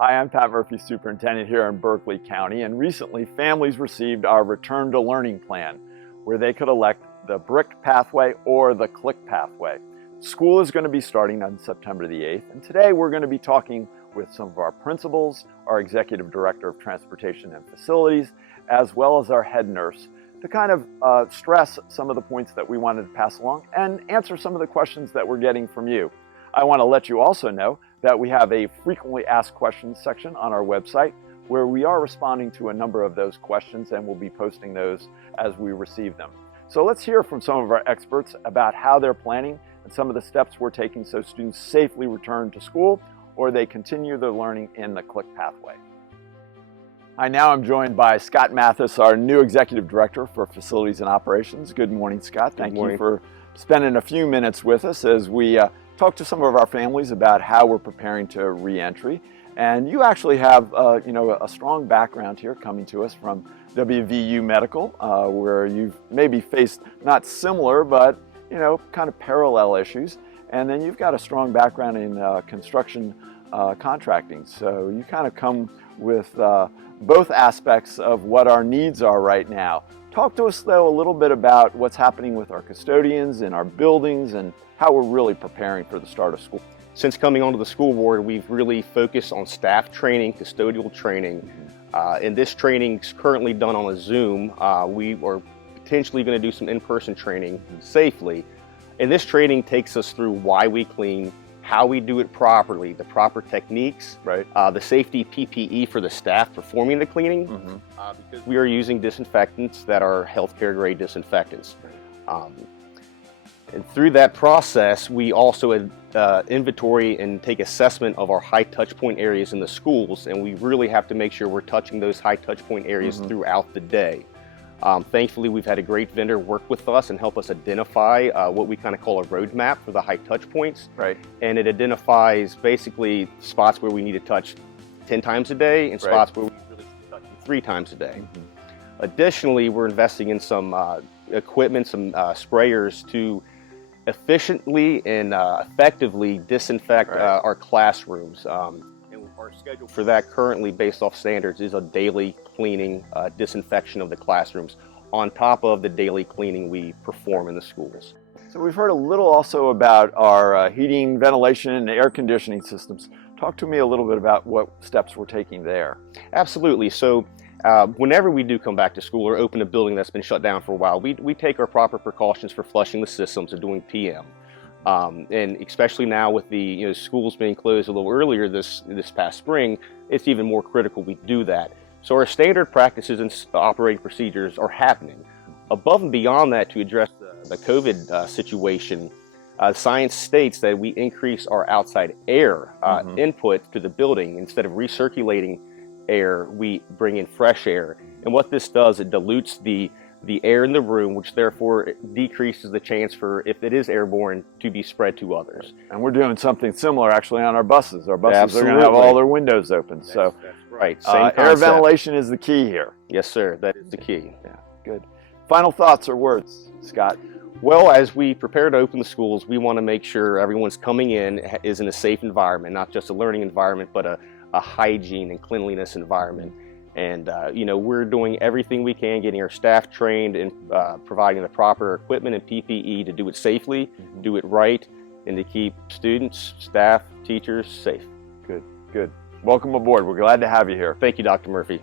Hi, I'm Pat Murphy, Superintendent here in Berkeley County, and recently families received our Return to Learning Plan, where they could elect the brick pathway or the click pathway. School is going to be starting on September the 8th, and today we're going to be talking with some of our principals, our Executive Director of Transportation and Facilities, as well as our head nurse, to kind of stress some of the points that we wanted to pass along and answer some of the questions that we're getting from you. I want to let you also know that we have a frequently asked questions section on our website where we are responding to a number of those questions, and we'll be posting those as we receive them. So let's hear from some of our experts about how they're planning and some of the steps we're taking so students safely return to school or they continue their learning in the click pathway. Now I'm joined by Scott Mathis, our new Executive Director for Facilities and Operations. Good morning, Scott. Thank you for spending a few minutes with us as we talk to some of our families about how we're preparing to re-entry. And you actually have a strong background here coming to us from WVU Medical, where you've maybe faced not similar, but kind of parallel issues. And then you've got a strong background in construction contracting. So you kind of come with both aspects of what our needs are right now. Talk to us, though, a little bit about what's happening with our custodians in our buildings and how we're really preparing for the start of school. Since coming onto the school board, we've really focused on staff training, custodial training, and this training is currently done on a Zoom. We are potentially going to do some in-person training safely, and this training takes us through why we clean, how we do it properly, the proper techniques, the safety PPE for the staff performing the cleaning, because we are using disinfectants that are healthcare grade disinfectants. And through that process, we also inventory and take assessment of our high touch point areas in the schools, and we really have to make sure we're touching those high touch point areas throughout the day. Thankfully, we've had a great vendor work with us and help us identify what we kind of call a roadmap for the high touch points. And it identifies basically spots where we need to touch 10 times a day and spots where we really should be touching 3 times a day. Additionally, we're investing in some equipment, some sprayers to efficiently and effectively disinfect our classrooms. And our schedule for that currently, based off standards, is a daily cleaning, disinfection of the classrooms on top of the daily cleaning we perform in the schools. So we've heard a little also about our heating, ventilation, and air conditioning systems. Talk to me a little bit about what steps we're taking there. Absolutely. So whenever we do come back to school or open a building that's been shut down for a while, we take our proper precautions for flushing the systems and doing PM. And especially now with the schools being closed a little earlier this past spring, it's even more critical we do that. So our standard practices and operating procedures are happening. Above and beyond that, to address the COVID situation, science states that we increase our outside air input to the building. Instead of recirculating air, we bring in fresh air, and what this does, it dilutes the air in the room, which therefore decreases the chance for, if it is airborne, to be spread to others. And we're doing something similar actually on our buses. Our buses are going to have all their windows open. That's right. Same air ventilation is the key here. Yes, sir. That is the key. Yeah, good. Final thoughts or words, Scott? Well, as we prepare to open the schools, we want to make sure everyone's coming in is in a safe environment, not just a learning environment, but a hygiene and cleanliness environment. And we're doing everything we can, getting our staff trained and providing the proper equipment and PPE to do it safely, do it right, and to keep students, staff, teachers safe. Good. Welcome aboard. We're glad to have you here. Thank you, Dr. Murphy.